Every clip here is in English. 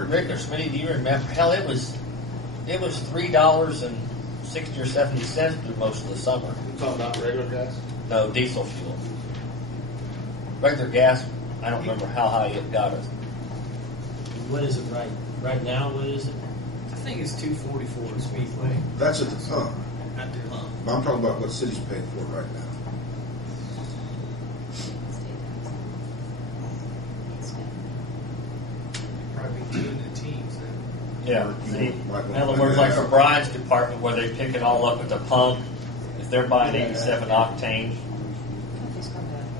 Rick or Smitty, do you remember? Hell, it was $3.60 or 70 cents through most of the summer. You talking about regular gas? No, diesel fuel. Regular gas, I don't remember how high it got us. What is it right now? What is it? I think it's $2.44 at Speedway. That's at the pump. At the pump. But I'm talking about what city's paying for right now. Probably two in the teens then. Yeah. You See, might in wanna other find words, that like for out. Brian's department, where they pick it all up at the pump, if they're buying 87 octane,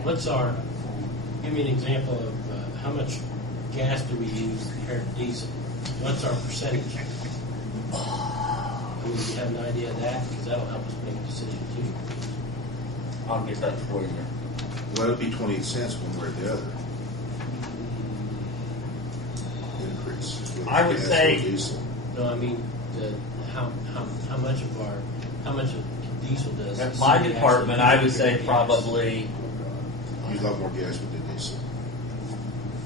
Give me an example of how much gas do we use compared to diesel? What's our percentage? I mean, do you have an idea of that? Because that'll help us make a decision too. I'll get that for you. Well, it'd be 28 cents one way or the other. Increase. with I would gas or say- diesel. No, I mean, how much of diesel does? At the my city department, actually I would say use? probably, Use a lot more gas with the diesel.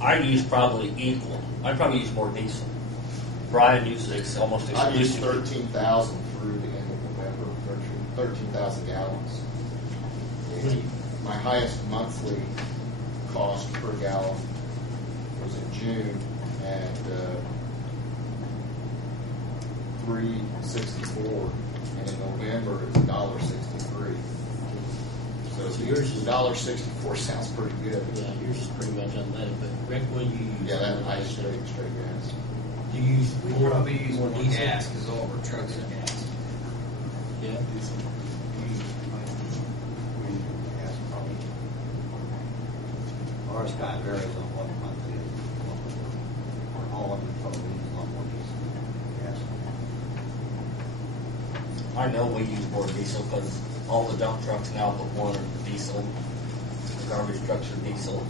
I use probably equal. I probably use more diesel. Brian uses almost I used exclusively. 13,000 through the end of November, 13,000 gallons. What do you- My highest monthly cost per gallon was in June at $3.64, and in November it was $1.63. So yours is- $1.64 sounds pretty good. Yeah, yours is pretty much unleaded, but Rick, what do you use? Yeah, that I straight gas. Do you use We more, probably use more diesel? gas because all of our trucks are gas. Yeah. Ours kind of varies on what month it is. All of them probably use a lot more diesel. Yes. I know we use more diesel because all the dump trucks now put one are diesel. The garbage trucks are diesel.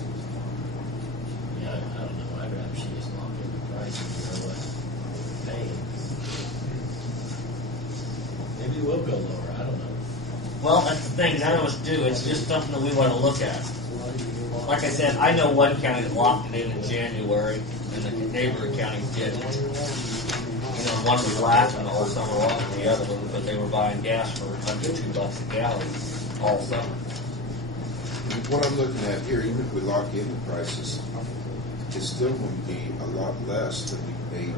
Yeah, I don't know. I'd rather see us lock in the price and know what we're paying. Maybe we'll go lower. I don't know. Well, that's the thing. None of us do. It's just something that we want to look at. Like I said, I know one county that locked it in January, and the neighboring counties didn't. One was laughing the whole summer long, and the other one because they were buying gas for under $2 a gallon all summer. What I'm looking at here, even if we lock in the prices, it's still going to be a lot less than we paid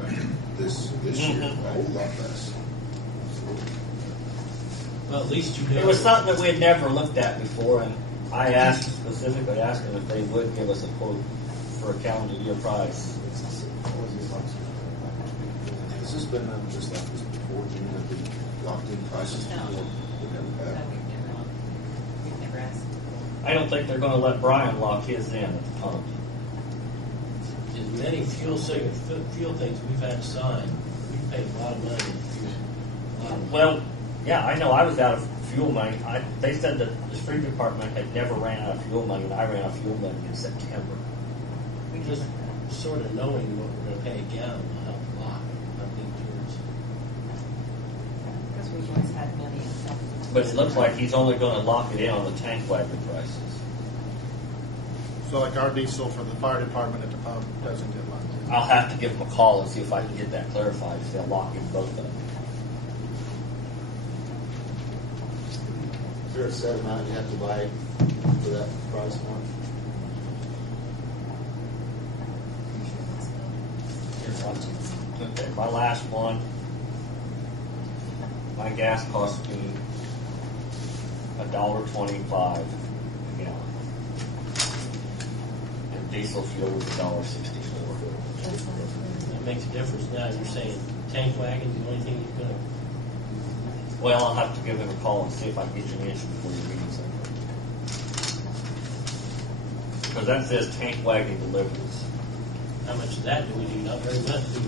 this year, a whole lot less. Well, at least you know. It was something that we had never looked at before, and I specifically asked them if they would give us a quote for a calendar year price. Has this been just like this before, June, that we locked in prices before? We never have. We've never asked. I don't think they're going to let Brian lock his in at the pump. As many fuel things we've had to sign, we've paid a lot of money in fuel. A lot of money. Well, yeah, I know I was out of fuel money. They said that the street department had never ran out of fuel money, and I ran out of fuel money in September. We Just just, sort of knowing what we're going to pay a gallon will help a lot. I think towards. because we've always had money and stuff. But it looks like he's only going to lock it in on the tank wagon prices. So like our diesel for the fire department at the pump doesn't get locked in. I'll have to give them a call and see if I can get that clarified, if they'll lock in both of them. Is there a set amount you have to buy for that price point? Here's one. Okay, my last one. My gas cost me $1.25 a gallon. And diesel fuel was $1.64. That makes a difference now. You're saying tank wagon's the only thing you're going to. Well, I'll have to give him a call and see if I can get you an answer before your meeting's over. Because that says tank wagon deliveries. How much of that do we do? Not very much, do we?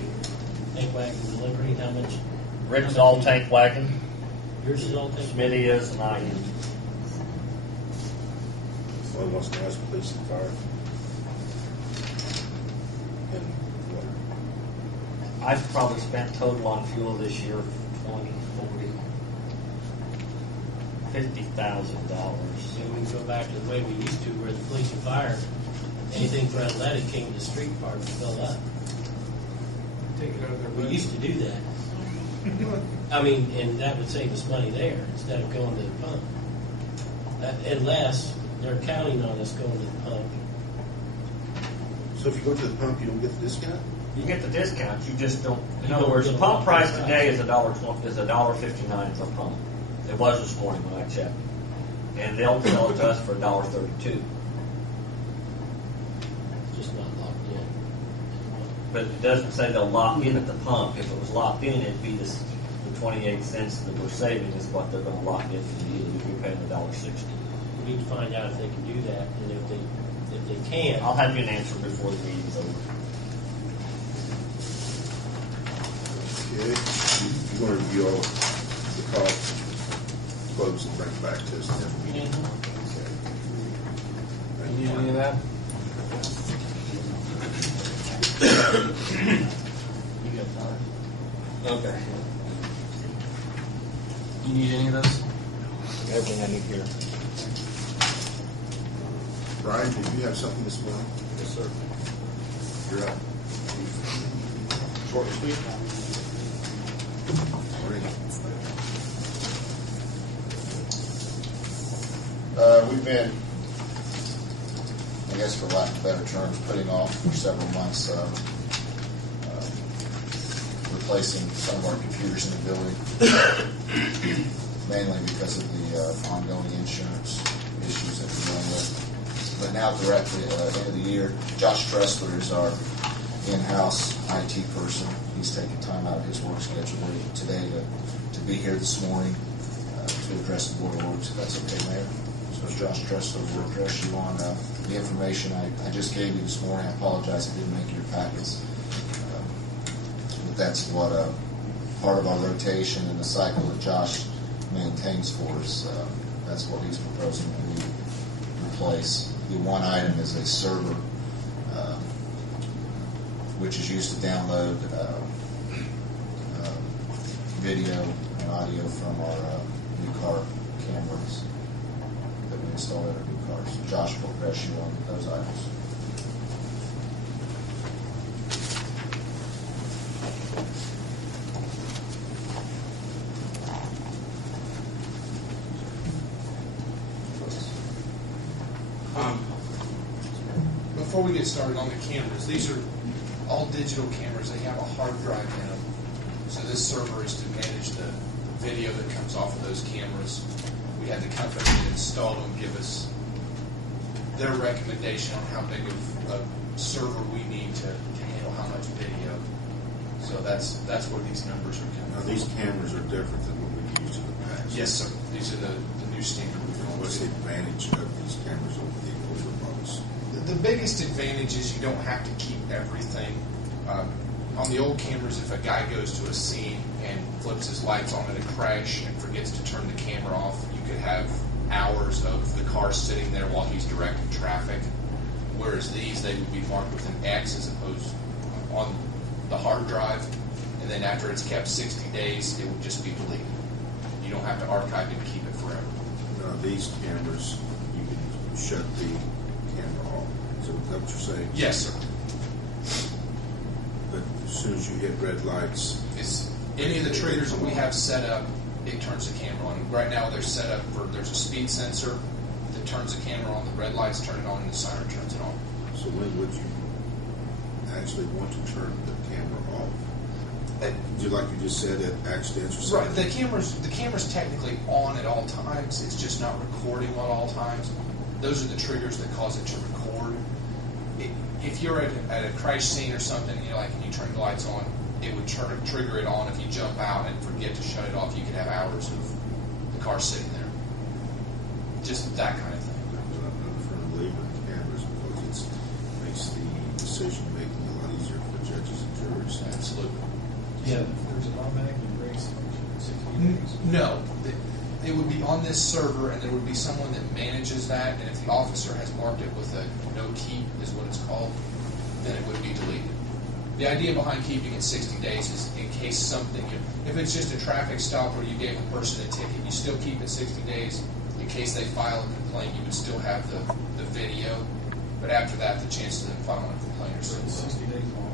Tank wagon delivery, how much? Rick's all tank wagon, Yours is all tank wagon? Smitty is, and I am. Well, it wasn't us, police and fire. And water. I've probably spent total on fuel this year $50,000. And we can go back to the way we used to, where the police and fire, anything for unleaded came to the street department to fill up. Take it out of their We budget. used to do that. I mean, and that would save us money there instead of going to the pump. Unless they're counting on us going to the pump. So if you go to the pump, you don't get the discount? You get the discount, you just don't. In You other don't words, get the a pump lot price of today is $1.59 for a pump. It was this morning when I checked, and they'll sell it to us for $1.32. It's just not locked in. But it doesn't say they'll lock in at the pump. If it was locked in, it'd be the 28 cents that we're saving is what they're going to lock in for the deal. We're paying $1.60. We need to find out if they can do that, and if they can, I'll have you an answer before the meeting's over. Okay. You want to review all the costs, quotes, and bring it back to us then? You need Thank You you. need any of that? you got time. Okay. You need any of this? Everything I need here. Brian, did you have something this morning? Yes, sir. You're up. Short and sweet. Morning. We've been, I guess for lack of better terms, putting off for several months replacing some of our computers in the building, mainly because of the ongoing insurance issues that we're dealing with. But now at the end of the year, Josh Tressler is our in-house IT person. He's taking time out of his work schedule today to be here this morning to address the board of works. If that's okay, Mayor. So Josh Tressler will address you on the information I just gave you this morning. I apologize I didn't make your packets. But that's what part of our rotation and the cycle that Josh maintains for us. That's what he's proposing that we replace. The one item is a server, which is used to download video and audio from our new car cameras that we install in our new cars. So Josh will address you on those items. Before we get started on the cameras, these are all digital cameras. They have a hard drive in them. So this server is to manage the video that comes off of those cameras. We had the company that installed them give us their recommendation on how big of a server we need to handle how much video. So that's where these numbers are coming Now, from. these cameras are different than what we've used in the past. Yes, sir. These are the new standard we've gone What's the with. advantage of these cameras over the older models? The biggest advantage is you don't have to keep everything. On the old cameras, if a guy goes to a scene and flips his lights on at a crash and forgets to turn the camera off, you could have hours of the car sitting there while he's directing traffic. Whereas these, they would be marked with an X as opposed on the hard drive. And then after it's kept 60 days, it would just be deleted. You don't have to archive it and keep it forever. Now, these cameras, you can shut the camera off. So is that what you're saying? Yes, sir. But as soon as you hit red lights, Is any of the triggers that we have set up, it turns the camera on. Right now, they're set up for, there's a speed sensor that turns the camera on, the red lights turn it on, and the siren turns it on. so when would you actually want to turn the camera off? Like you just said, at accidents or Right, something? the camera's technically on at all times, it's just not recording at all times. Those are the triggers that cause it to record. If you're at a crash scene or something, and you turn the lights on, it would trigger it on. If you jump out and forget to shut it off, you could have hours of the car sitting there. Just that kind of thing. I'm not a firm believer in cameras because it makes the decision making a lot easier for judges and juries. Absolutely. Yeah, there's an automatic erase function in 60 days. No, it would be on this server, and there would be someone that manages that. And if the officer has marked it with a no keep, is what it's called, then it would be deleted. The idea behind keeping it 60 days is in case something, if it's just a traffic stop where you gave a person a ticket, you still keep it 60 days. In case they file a complaint, you would still have the video. But after that, the chances of them filing a complaint are so low. 60 days long.